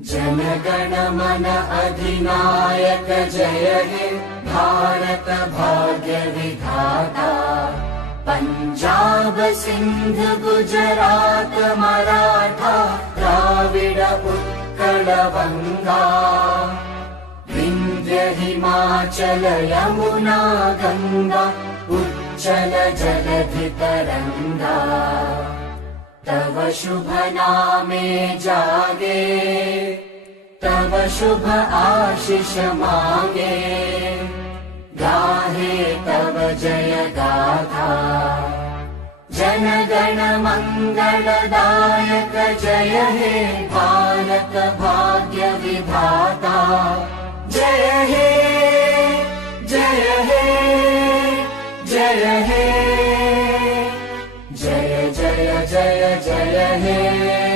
जनगण मन अधिनायक जय हे भारत भाग्य विधाता। पंजाब सिंध गुजरात मराठा द्राविड उत्कल गंगा। विंध्य हिमाचल यमुना गंगा उच्चल जलधि तरंगा। तव शुभ नामे जागे तव शुभ आशीष मांगे। गाहे तव जय गाथा जनगण मंगलदायक जय हे भारत भाग्य विधाता। जय हे जय हे जय हे जय जय जय जय हे।